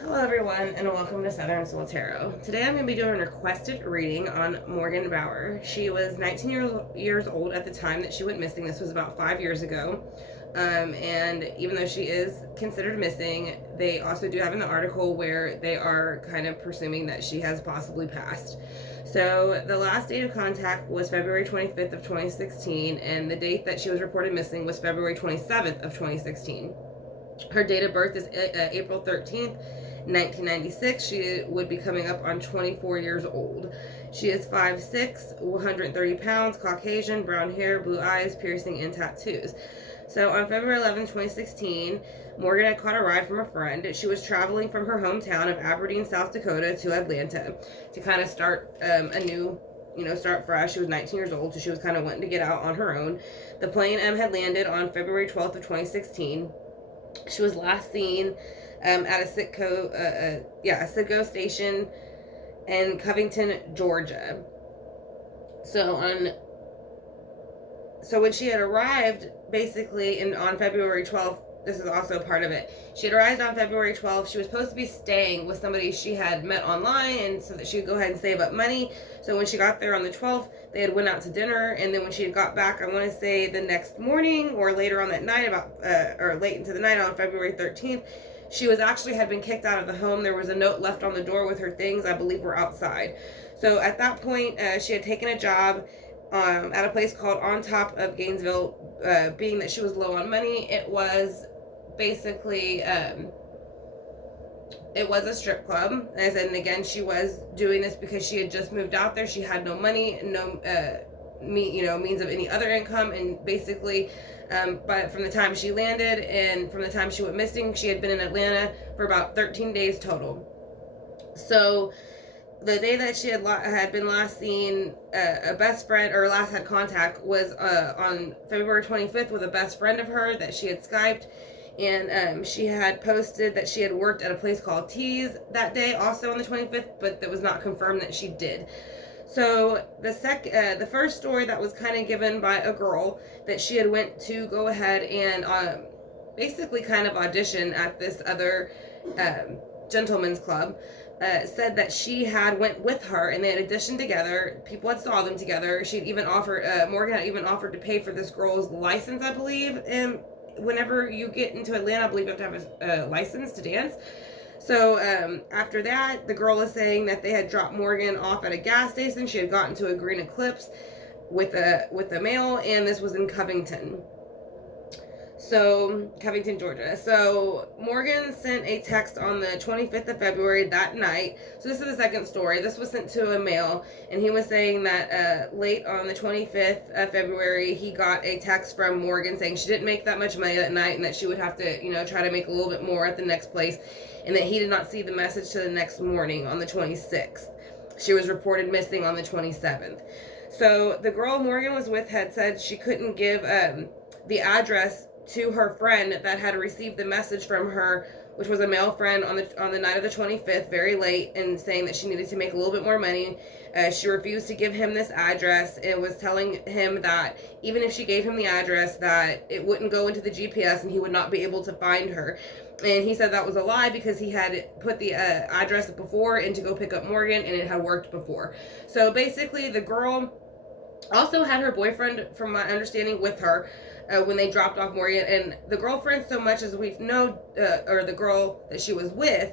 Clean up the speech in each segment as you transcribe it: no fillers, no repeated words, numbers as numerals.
Hello everyone and welcome to Southern Soul Tarot. Today I'm going to be doing a requested reading on Morgan Bauer. She was 19 years old at the time that she went missing. This was about 5 years ago. And even though she is considered missing, they also do have in the article where they are kind of presuming that she has possibly passed. So the last date of contact was February 25th of 2016, and the date that she was reported missing was February 27th of 2016. Her date of birth is April 13th, 1996. She would be coming up on 24 years old. She is 5'6", 130 pounds, Caucasian, brown hair, blue eyes, piercing, and tattoos. So on February 11th, 2016, Morgan had caught a ride from a friend. She was traveling from her hometown of Aberdeen, South Dakota to Atlanta to kind of start a new start fresh. She was 19 years old, so she was kind of wanting to get out on her own. The plane had landed on February 12th of 2016. She was last seen at a Citgo station in Covington, Georgia. So when she had arrived, basically, on February 12th, this is also part of it. She had arrived on February 12th. She was supposed to be staying with somebody she had met online, and so that she could go ahead and save up money. So when she got there on the 12th, they had went out to dinner, and then when she had got back, I want to say the next morning or later on that night, or late into the night on February 13th, she was actually had been kicked out of the home. There was a note left on the door with her things, I believe, were outside. So at that point, she had taken a job at a place called On Top of Gainesville. Being that she was low on money, it was basically it was a strip club. As and again, she was doing this because she had just moved out there. She had no money, no means of any other income, and basically but from the time she landed and from the time she went missing, she had been in Atlanta for about 13 days total. So the day that she had been last seen, a best friend, or last had contact, was on February 25th with a best friend of her that she had Skyped. And she had posted that she had worked at a place called Tees that day, also on the 25th, but that was not confirmed that she did. So the first story that was kind of given by a girl that she had went to go ahead and basically kind of audition at this other gentleman's club. Said that she had went with her and they had auditioned together. People had saw them together. She'd even offered, Morgan had even offered to pay for this girl's license, I believe. And whenever you get into Atlanta, I believe you have to have a license to dance. So after that, the girl is saying that they had dropped Morgan off at a gas station. She had gotten to a green Eclipse with a male, and this was in Covington. So, Covington, Georgia. So, Morgan sent a text on the 25th of February that night. So, this is the second story. This was sent to a male, and he was saying that late on the 25th of February, he got a text from Morgan saying she didn't make that much money that night and that she would have to, try to make a little bit more at the next place, and that he did not see the message till the next morning on the 26th. She was reported missing on the 27th. So, the girl Morgan was with had said she couldn't give the address to her friend that had received the message from her, which was a male friend on the night of the 25th, very late, and saying that she needed to make a little bit more money. She refused to give him this address and was telling him that even if she gave him the address, that it wouldn't go into the GPS and he would not be able to find her. And he said that was a lie because he had put the address before in to go pick up Morgan, and it had worked before. So basically, the girl also had her boyfriend, from my understanding, with her when they dropped off Morgan. And the girlfriend, so much as we know, or the girl that she was with,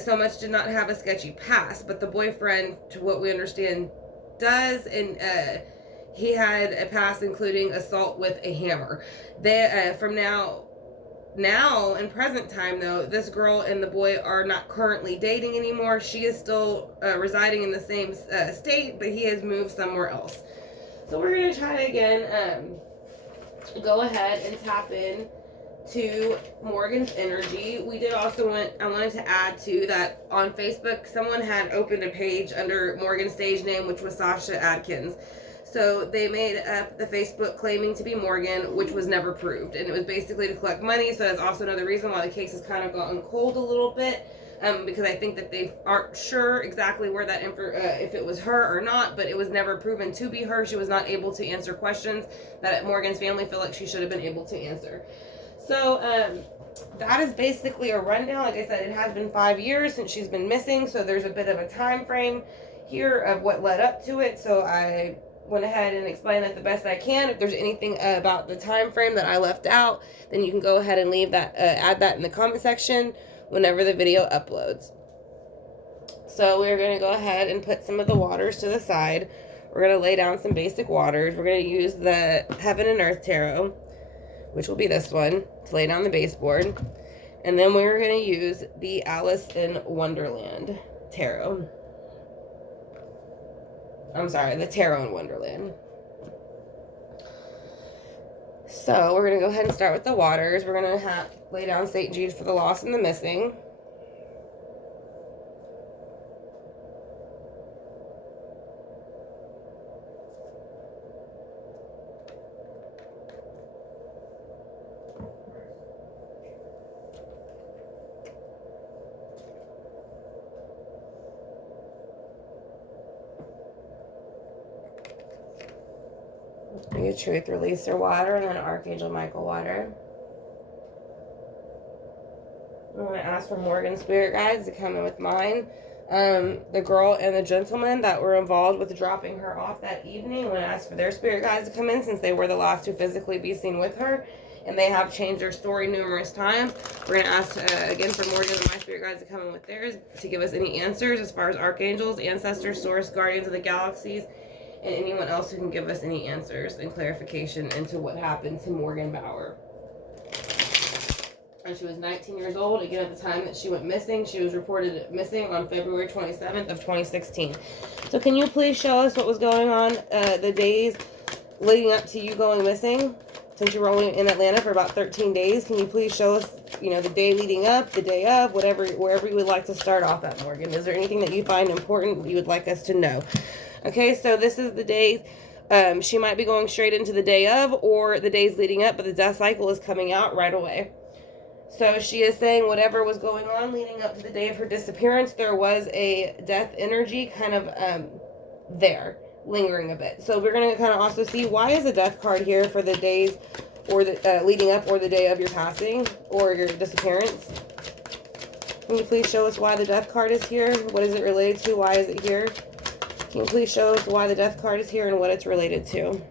so much did not have a sketchy past. But the boyfriend, to what we understand, does. And he had a past including assault with a hammer. They from now in present time, though, this girl and the boy are not currently dating anymore. She is still residing in the same state, but he has moved somewhere else. So we're going to try to, again, go ahead and tap in to Morgan's energy. We did also I wanted to add, too, that on Facebook, someone had opened a page under Morgan's stage name, which was Sasha Adkins. So they made up the Facebook claiming to be Morgan, which was never proved. And it was basically to collect money. So that's also another reason why the case has kind of gotten cold a little bit. Because I think that they aren't sure exactly where that if it was her or not, but it was never proven to be her. She was not able to answer questions that Morgan's family feel like she should have been able to answer. So that is basically a rundown. Like I said, it has been 5 years since she's been missing, so there's a bit of a time frame here of what led up to it. So I went ahead and explained that the best I can. If there's anything about the time frame that I left out, then you can go ahead and leave that, add that in the comment section whenever the video uploads. So we're going to go ahead and put some of the waters to the side. We're going to lay down some basic waters. We're going to use the Heaven and Earth Tarot, which will be this one, to lay down the baseboard. And then we're going to use the Alice in Wonderland Tarot. I'm sorry, the Tarot in Wonderland. So we're going to go ahead and start with the waters. We're going to lay down St. Jude for the lost and the missing. Your Truth Releaser water, and then Archangel Michael water. I'm going to ask for Morgan's spirit guides to come in with mine. The girl and the gentleman that were involved with dropping her off that evening, I'm going to ask for their spirit guides to come in, since they were the last to physically be seen with her, and they have changed their story numerous times. We're going to ask again for Morgan and my spirit guides to come in with theirs to give us any answers as far as archangels, ancestors, source, guardians of the galaxies, and anyone else who can give us any answers and clarification into what happened to Morgan Bauer. And she was 19 years old. Again, at the time that she went missing, she was reported missing on February 27th of 2016. So can you please show us what was going on the days leading up to you going missing? Since you were only in Atlanta for about 13 days, can you please show us, the day leading up, the day of, whatever, wherever you would like to start off at, Morgan? Is there anything that you find important you would like us to know? Okay, so this is the days. She might be going straight into the day of or the days leading up, but the death cycle is coming out right away. So she is saying whatever was going on leading up to the day of her disappearance, there was a death energy kind of there, lingering a bit. So we're going to kind of also see, why is the death card here for the days or the leading up or the day of your passing or your disappearance? Can you please show us why the death card is here? What is it related to? Why is it here? Can you please show us why the death card is here and what it's related to?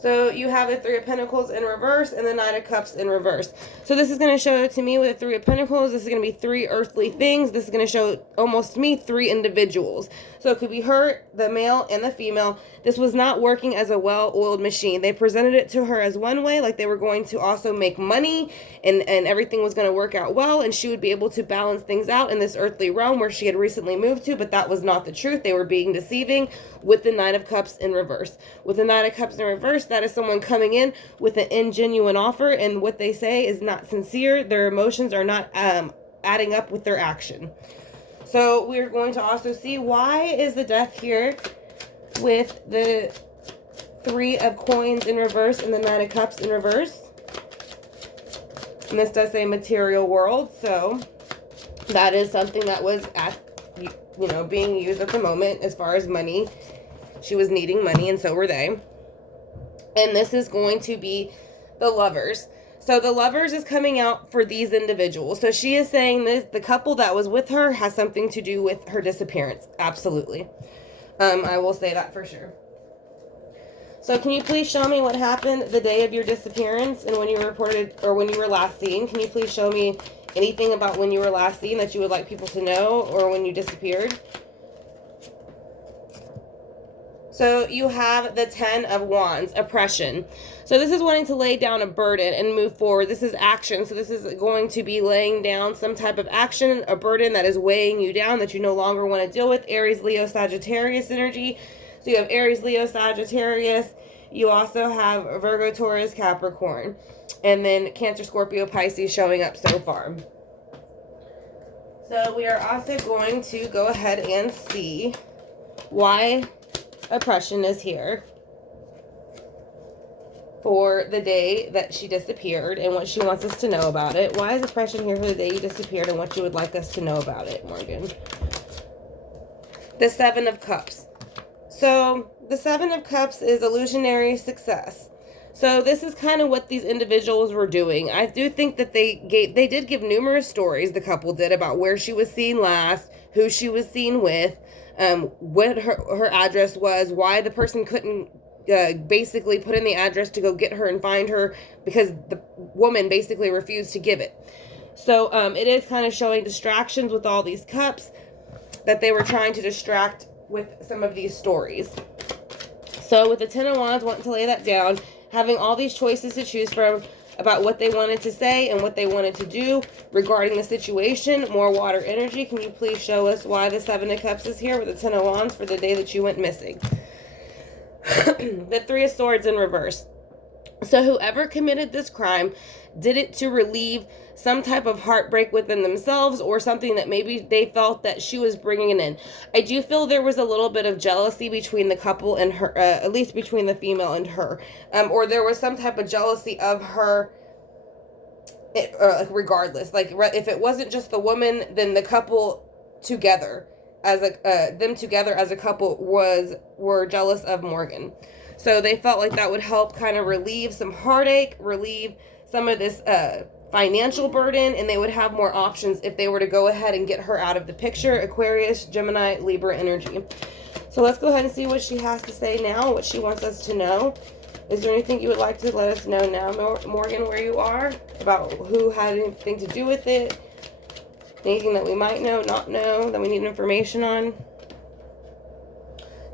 So you have the Three of Pentacles in reverse and the Knight of Cups in reverse. So this is going to show to me with the Three of Pentacles, this is going to be 3 earthly things. This is going to show almost to me 3 individuals. So it could be her, the male, and the female. This was not working as a well-oiled machine. They presented it to her as one way, like they were going to also make money and everything was going to work out well and she would be able to balance things out in this earthly realm where she had recently moved to, but that was not the truth. They were being deceiving with the Knight of Cups in reverse. With the Knight of Cups in reverse, that is someone coming in with an ingenuine offer, and what they say is not sincere. Their emotions are not adding up with their action. So we're going to also see, why is the death here with the 3 of Coins in reverse and the 9 of Cups in reverse. And this does say material world, so that is something that was at, being used at the moment as far as money. She was needing money, and so were they. And this is going to be the Lovers. So the Lovers is coming out for these individuals. So she is saying this, the couple that was with her has something to do with her disappearance. Absolutely. I will say that for sure. So can you please show me what happened the day of your disappearance and when you reported, or when you were last seen? Can you please show me anything about when you were last seen that you would like people to know, or when you disappeared? So you have the 10 of Wands, oppression. So this is wanting to lay down a burden and move forward. This is action. So this is going to be laying down some type of action, a burden that is weighing you down that you no longer want to deal with. Aries, Leo, Sagittarius energy. So you have Aries, Leo, Sagittarius. You also have Virgo, Taurus, Capricorn. And then Cancer, Scorpio, Pisces showing up so far. So we are also going to go ahead and see why oppression is here for the day that she disappeared and what she wants us to know about it. Why is oppression here for the day you disappeared and what you would like us to know about it, Morgan? The 7 of Cups. So the 7 of Cups is illusionary success. So this is kind of what these individuals were doing. I do think that they did give numerous stories, the couple did, about where she was seen last, who she was seen with, what her address was, why the person couldn't basically put in the address to go get her and find her, because the woman basically refused to give it. So it is kind of showing distractions with all these cups, that they were trying to distract with some of these stories. So with the Ten of Wands, wanting to lay that down, having all these choices to choose from about what they wanted to say and what they wanted to do regarding the situation. More water energy. Can you please show us why the Seven of Cups is here with the Ten of Wands for the day that you went missing? The Three of Swords in reverse. So whoever committed this crime did it to relieve some type of heartbreak within themselves, or something that maybe they felt that she was bringing it in. I do feel there was a little bit of jealousy between the couple and her, at least between the female and her, or there was some type of jealousy of her, regardless. Like, if it wasn't just the woman, then the couple together as a couple were jealous of Morgan. So they felt like that would help kind of relieve some heartache, relieve some of this financial burden, and they would have more options if they were to go ahead and get her out of the picture. Aquarius, Gemini, Libra energy. So let's go ahead and see what she has to say now, what she wants us to know. Is there anything you would like to let us know now, Morgan, where you are, about who had anything to do with it? Anything that we might know, not know, that we need information on?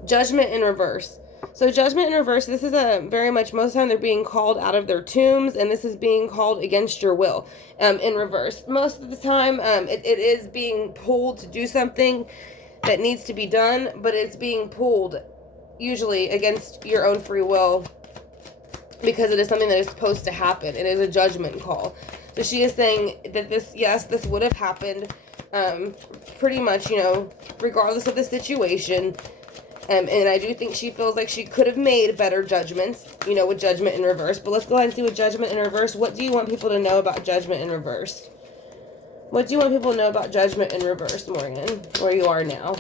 Judgment in reverse. So Judgment in reverse, this is very much, most of the time they're being called out of their tombs, and this is being called against your will in reverse. Most of the time it is being pulled to do something that needs to be done, but it's being pulled usually against your own free will, because it is something that is supposed to happen. It is a judgment call. So she is saying that this would have happened pretty much, regardless of the situation. And I do think she feels like she could have made better judgments, with Judgment in reverse. But let's go ahead and see with Judgment in reverse. What do you want people to know about Judgment in reverse? What do you want people to know about Judgment in reverse, Morgan, where you are now?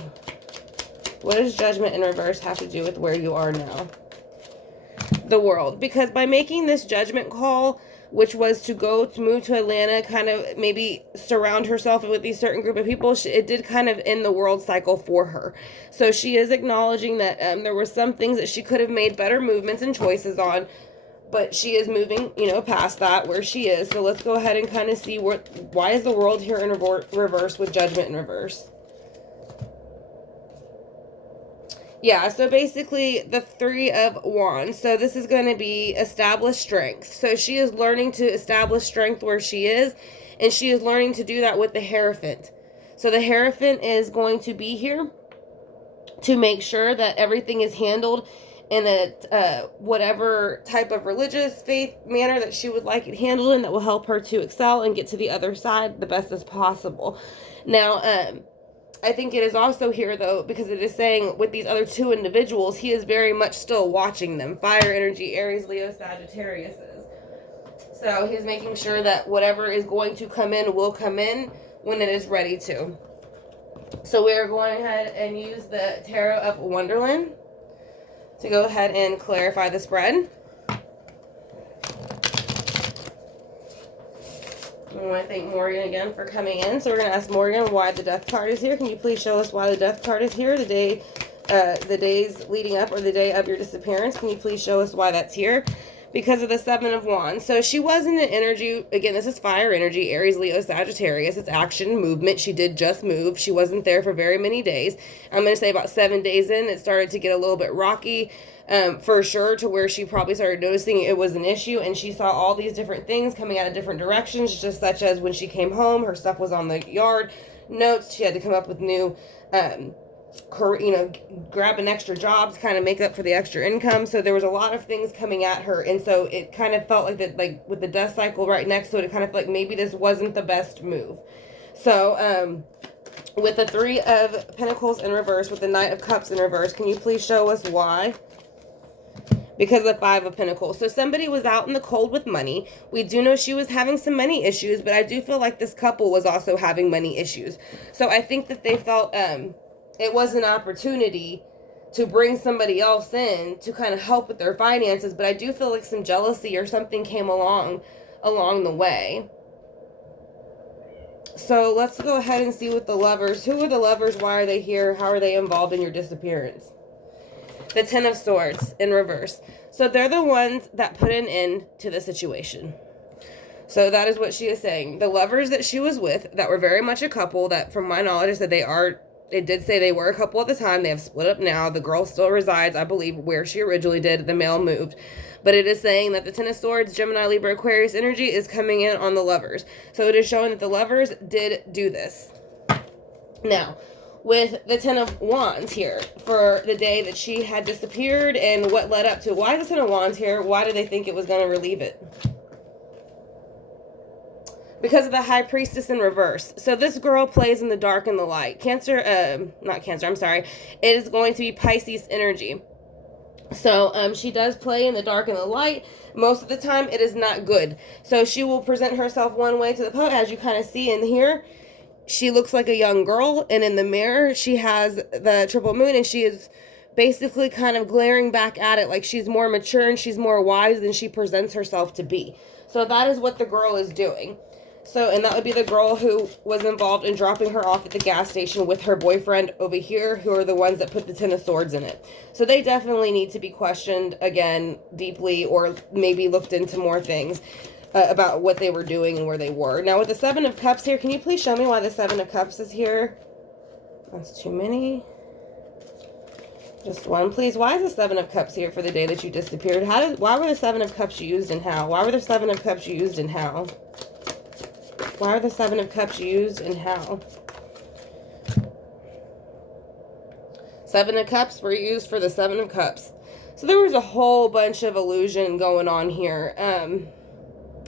What does Judgment in reverse have to do with where you are now? The World. Because by making this judgment call, which was to move to Atlanta, kind of maybe surround herself with these certain group of people, it did kind of end the world cycle for her. So she is acknowledging that there were some things that she could have made better movements and choices on, but she is moving, past that where she is. So let's go ahead and kind of see why is the World here in reverse with Judgment in reverse. Yeah, so basically the Three of Wands. So this is going to be established strength. So she is learning to establish strength where she is, and she is learning to do that with the Hierophant. So the Hierophant is going to be here to make sure that everything is handled in a whatever type of religious faith manner that she would like it handled in, that will help her to excel and get to the other side the best as possible. Now, I think it is also here, though, because it is saying with these other two individuals, he is very much still watching them. Fire energy, Aries, Leo, Sagittarius. So he's making sure that whatever is going to come in will come in when it is ready to. So we're going ahead and use the Tarot of Wonderland to go ahead and clarify the spread. I want to thank Morgan again for coming in. So we're going to ask Morgan why the Death card is here. Can you please show us why the Death card is here? The days leading up, or the day of your disappearance. Can you please show us why that's here? Because of the Seven of Wands. So she was in an energy, again, this is fire energy, Aries, Leo, Sagittarius. It's action, movement. She did just move. She wasn't there for very many days. I'm going to say about 7 days in, it started to get a little bit rocky. For sure, to where she probably started noticing it was an issue, and she saw all these different things coming out of different directions, just such as when she came home, her stuff was on the yard notes. She had to come up with new, grab an extra job to kind of make up for the extra income. So there was a lot of things coming at her, and so it kind of felt like that, like with the death cycle right next to it, it kind of felt like maybe this wasn't the best move. So, with the Three of Pentacles in reverse, with the Knight of Cups in reverse, can you please show us why? Because of the Five of Pentacles. So somebody was out in the cold with money. We do know she was having some money issues, but I do feel like this couple was also having money issues. So I think that they felt it was an opportunity to bring somebody else in to kind of help with their finances, but I do feel like some jealousy or something came along the way. So let's go ahead and see what the Lovers, who are the Lovers, why are they here, how are they involved in your disappearance? The Ten of Swords in reverse. So they're the ones that put an end to the situation. So that is what she is saying. The Lovers that she was with, that were very much a couple, that from my knowledge is that it did say they were a couple at the time. They have split up now. The girl still resides, I believe, where she originally did. The male moved. But it is saying that the Ten of Swords, Gemini, Libra, Aquarius energy is coming in on the Lovers. So it is showing that the Lovers did do this. Now, with the Ten of Wands here, for the day that she had disappeared and what led up to. Why is the Ten of Wands here? Why did they think it was going to relieve it? Because of the High Priestess in reverse. So this girl plays in the dark and the light. Not Cancer, I'm sorry. It is going to be Pisces energy. So she does play in the dark and the light. Most of the time, it is not good. So she will present herself one way to the public, as you kind of see in here. She looks like a young girl, and in the mirror, she has the triple moon, and she is basically kind of glaring back at it like she's more mature and she's more wise than she presents herself to be. So that is what the girl is doing. So, and that would be the girl who was involved in dropping her off at the gas station with her boyfriend over here, who are the ones that put the Ten of Swords in it. So they definitely need to be questioned again deeply, or maybe looked into more things about what they were doing and where they were. Now with the Seven of Cups here, can you please show me why the Seven of Cups is here? That's too many. Just one, please. Why is the Seven of Cups here for the day that you disappeared? Why were the Seven of Cups used and how? Why were the Seven of Cups used and how? Why are the Seven of Cups used and how? Seven of Cups were used for the Seven of Cups. So there was a whole bunch of illusion going on here.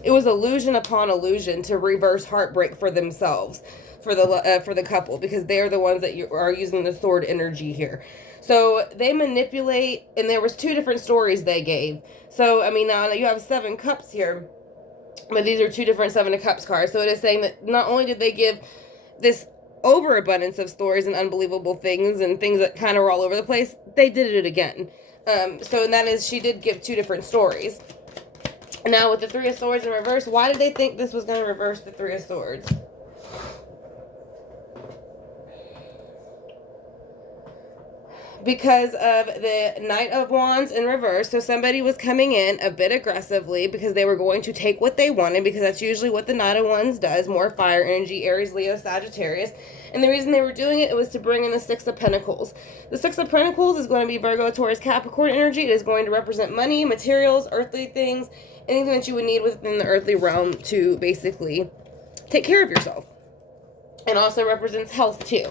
It was illusion upon illusion to reverse heartbreak for themselves, for the couple, because they're the ones that are using the sword energy here. So they manipulate, and there was two different stories they gave. So, I mean, now you have Seven Cups here, but these are two different Seven of Cups cards. So it is saying that not only did they give this overabundance of stories and unbelievable things and things that kind of were all over the place, they did it again. So, and that is, she did give two different stories. Now with the Three of Swords in reverse, why did they think this was going to reverse the Three of Swords? Because of the Knight of Wands in reverse. So somebody was coming in a bit aggressively because they were going to take what they wanted, because that's usually what the Knight of Wands does. More fire energy, Aries, Leo, Sagittarius. And the reason they were doing it was to bring in the Six of Pentacles. The Six of Pentacles is going to be Virgo, Taurus, Capricorn energy. It is going to represent money, materials, earthly things, anything that you would need within the earthly realm to basically take care of yourself. And also represents health too.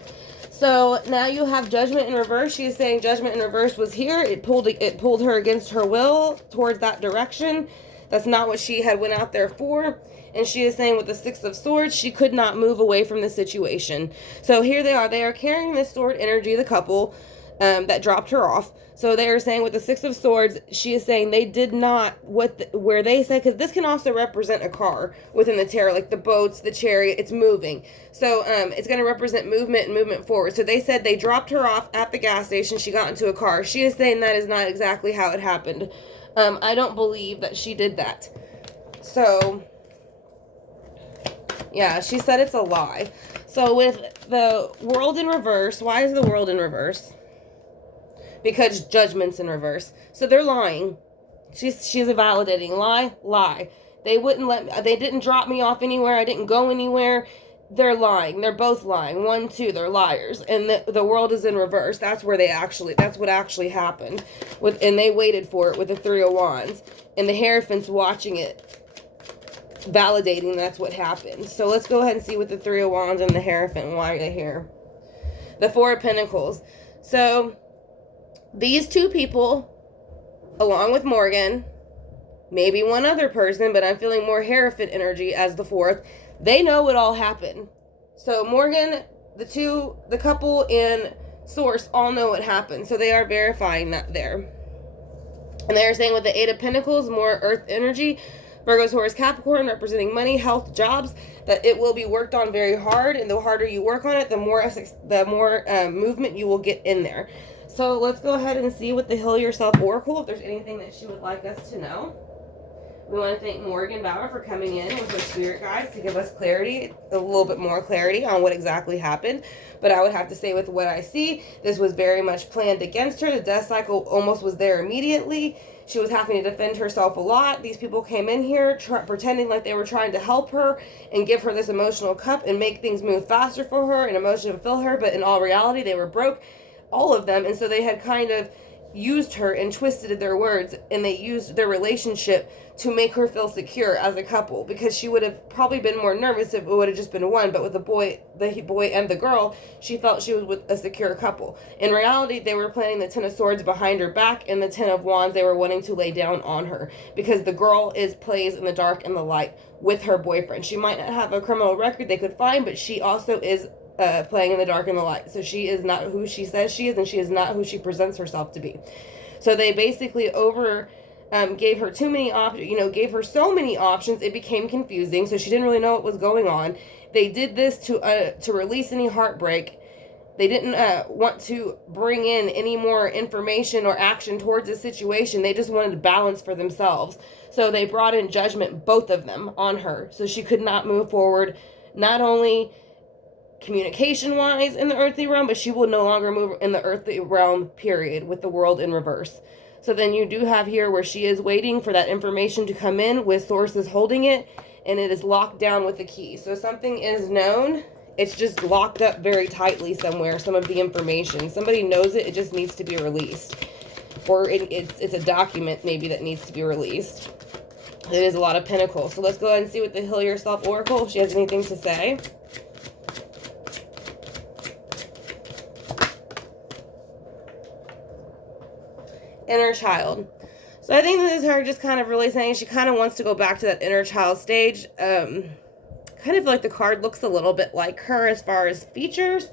So now you have Judgment in reverse. She is saying Judgment in reverse was here. It pulled her against her will towards that direction. That's not what she had went out there for. And she is saying with the Six of Swords, she could not move away from the situation. So here they are. They are carrying this sword energy, the couple that dropped her off. So they are saying with the Six of Swords, she is saying they did not, where they said, because this can also represent a car within the tarot, like the boats, the chariot, it's moving. So it's going to represent movement and movement forward. So they said they dropped her off at the gas station. She got into a car. She is saying that is not exactly how it happened. I don't believe that she did that. So, yeah, she said it's a lie. So with the World in reverse, why is the World in reverse? Because Judgment's in reverse. So they're lying. She's validating. Lie. They didn't drop me off anywhere. I didn't go anywhere. They're lying. They're both lying. 1, 2, they're liars. And the World is in reverse. That's what actually happened. And they waited for it with the Three of Wands. And the Hierophant's watching it, validating that's what happened. So let's go ahead and see what the Three of Wands and the Hierophant, why are they here? The Four of Pentacles. So these two people, along with Morgan, maybe one other person, but I'm feeling more Hierophant energy as the fourth, they know what all happened. So Morgan, the couple, and Source all know what happened. So they are verifying that there. And they're saying with the Eight of Pentacles, more earth energy, Virgo, Taurus, Capricorn, representing money, health, jobs, that it will be worked on very hard. And the harder you work on it, the more movement you will get in there. So let's go ahead and see with the Heal Yourself Oracle if there's anything that she would like us to know. We want to thank Morgan Bauer for coming in with her spirit guides to give us clarity, a little bit more clarity on what exactly happened. But I would have to say with what I see, this was very much planned against her. The death cycle almost was there immediately. She was having to defend herself a lot. These people came in here pretending like they were trying to help her and give her this emotional cup and make things move faster for her and emotionally fulfill her. But in all reality, they were broke, all of them. And so they had kind of used her and twisted their words, and they used their relationship to make her feel secure as a couple, because she would have probably been more nervous if it would have just been one, but with the boy and the girl, she felt she was with a secure couple. In reality, they were planning the 10 of Swords behind her back and the 10 of Wands they were wanting to lay down on her, because the girl plays in the dark and the light with her boyfriend. She might not have a criminal record they could find, but she also is playing in the dark and the light. So she is not who she says she is, and she is not who she presents herself to be. So they basically gave her too many options, gave her so many options, it became confusing. So she didn't really know what was going on. They did this to release any heartbreak. They didn't want to bring in any more information or action towards the situation. They just wanted balance for themselves. So they brought in judgment, both of them, on her. So she could not move forward, not only communication-wise in the earthly realm, but she will no longer move in the earthly realm, period, with the world in reverse. So then you do have here where she is waiting for that information to come in with sources holding it, and it is locked down with the key. So something is known, it's just locked up very tightly somewhere, some of the information. Somebody knows it, it just needs to be released. Or it's a document maybe that needs to be released. It is a lot of pentacles. So let's go ahead and see what the Heal Yourself Oracle, if she has anything to say. Inner child. So I think this is her just kind of really saying she kind of wants to go back to that inner child stage. Kind of like the card looks a little bit like her as far as features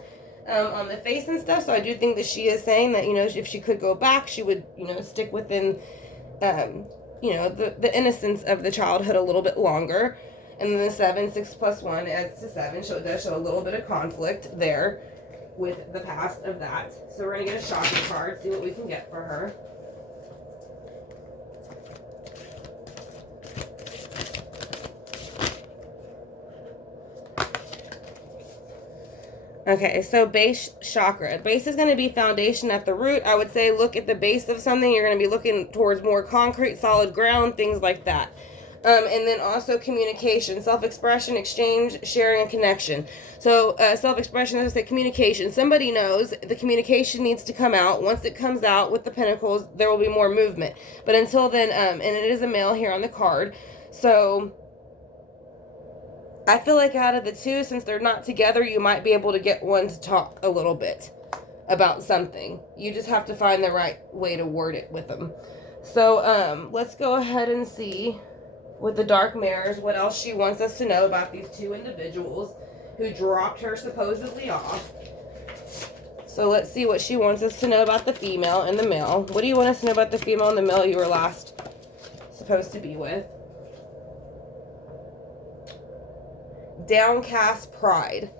on the face and stuff. So I do think that she is saying that, if she could go back, she would, stick within, the innocence of the childhood a little bit longer. And then the 7, 6 plus 1 adds to 7. So it does show a little bit of conflict there with the past of that. So we're going to get a shocking card, see what we can get for her. Okay, so base chakra. Base is going to be foundation at the root. I would say look at the base of something. You're going to be looking towards more concrete, solid ground, things like that. And then also communication, self-expression, exchange, sharing, and connection. So self-expression, as I say, communication. Somebody knows the communication needs to come out. Once it comes out with the pentacles, there will be more movement. But until then, and it is a male here on the card. So I feel like out of the two, since they're not together, you might be able to get one to talk a little bit about something. You just have to find the right way to word it with them. So let's go ahead and see with the dark mirrors what else she wants us to know about these two individuals who dropped her supposedly off. So let's see what she wants us to know about the female and the male. What do you want us to know about the female and the male you were last supposed to be with? Downcast pride.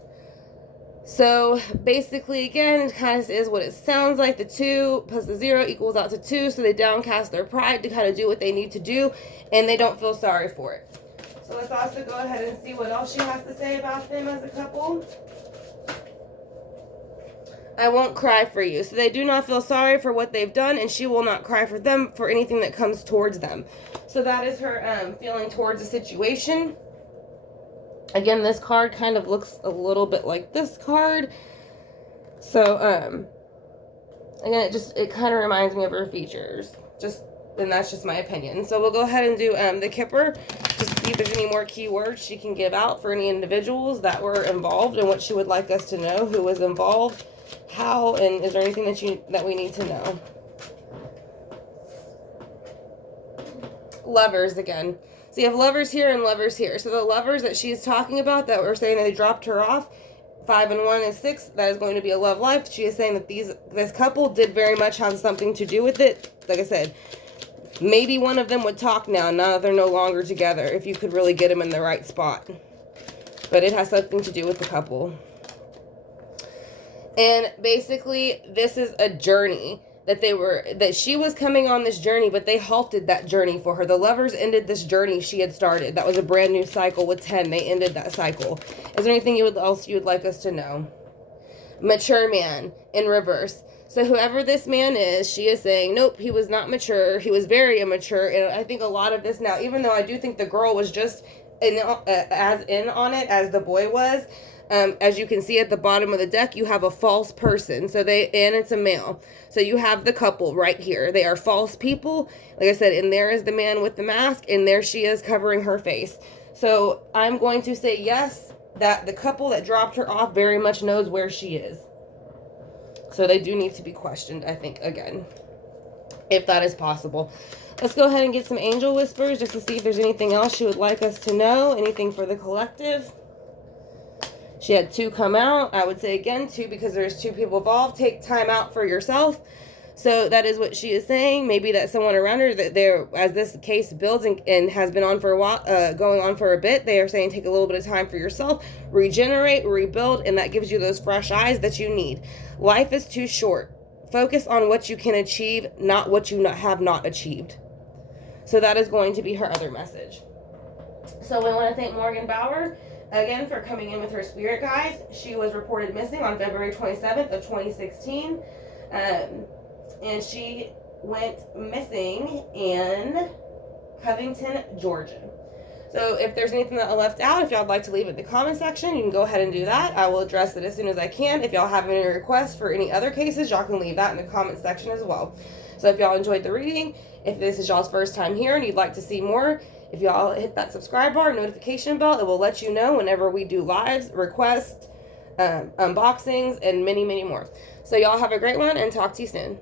So basically, again, it kind of is what it sounds like. The 2 plus the 0 equals out to 2. So they downcast their pride to kind of do what they need to do, and they don't feel sorry for it. So let's also go ahead and see what else she has to say about them as a couple. I won't cry for you. So they do not feel sorry for what they've done, and she will not cry for them for anything that comes towards them. So that is her feeling towards the situation. Again, this card kind of looks a little bit like this card. So, again, it kind of reminds me of her features. And that's just my opinion. So we'll go ahead and do the Kipper to see if there's any more keywords she can give out for any individuals that were involved and what she would like us to know, who was involved, how, and is there anything that we need to know. Lovers again. So you have lovers here and lovers here. So the lovers that she's talking about that we're saying that they dropped her off, 5 and 1 and 6, that is going to be a love life. She is saying that this couple did very much have something to do with it. Like I said, maybe one of them would talk now that they're no longer together, if you could really get them in the right spot. But it has something to do with the couple. And basically, this is a journey that she was coming on this journey, but they halted that journey for her. The lovers ended this journey she had started. That was a brand new cycle with 10. They ended that cycle. Is there anything else you would like us to know? Mature man in reverse. So whoever this man is, she is saying, nope, he was not mature. He was very immature. And I think a lot of this now, even though I do think the girl was just as in on it as the boy was, as you can see at the bottom of the deck, you have a false person. And it's a male. So you have the couple right here. They are false people. Like I said, and there is the man with the mask, and there she is covering her face. So I'm going to say yes, that the couple that dropped her off very much knows where she is. So they do need to be questioned, I think, again, if that is possible. Let's go ahead and get some angel whispers just to see if there's anything else she would like us to know. Anything for the collective. She had 2 come out. I would say again 2 because there's 2 people involved. Take time out for yourself. So that is what she is saying. Maybe that someone around her, that they're, as this case builds and has been on for a while, going on for a bit, they are saying take a little bit of time for yourself, regenerate, rebuild, and that gives you those fresh eyes that you need. Life is too short. Focus on what you can achieve, not what you have not achieved. So that is going to be her other message. So we want to thank Morgan Bauer again for coming in with her spirit guides. She was reported missing on February 27th of 2016. And she went missing in Covington, Georgia. So if there's anything that I left out, if y'all would like to leave it in the comment section, you can go ahead and do that. I will address it as soon as I can. If y'all have any requests for any other cases, y'all can leave that in the comment section as well. So if y'all enjoyed the reading, if this is y'all's first time here and you'd like to see more, if y'all hit that subscribe bar, notification bell, it will let you know whenever we do lives, requests, unboxings, and many, many more. So y'all have a great one and talk to you soon.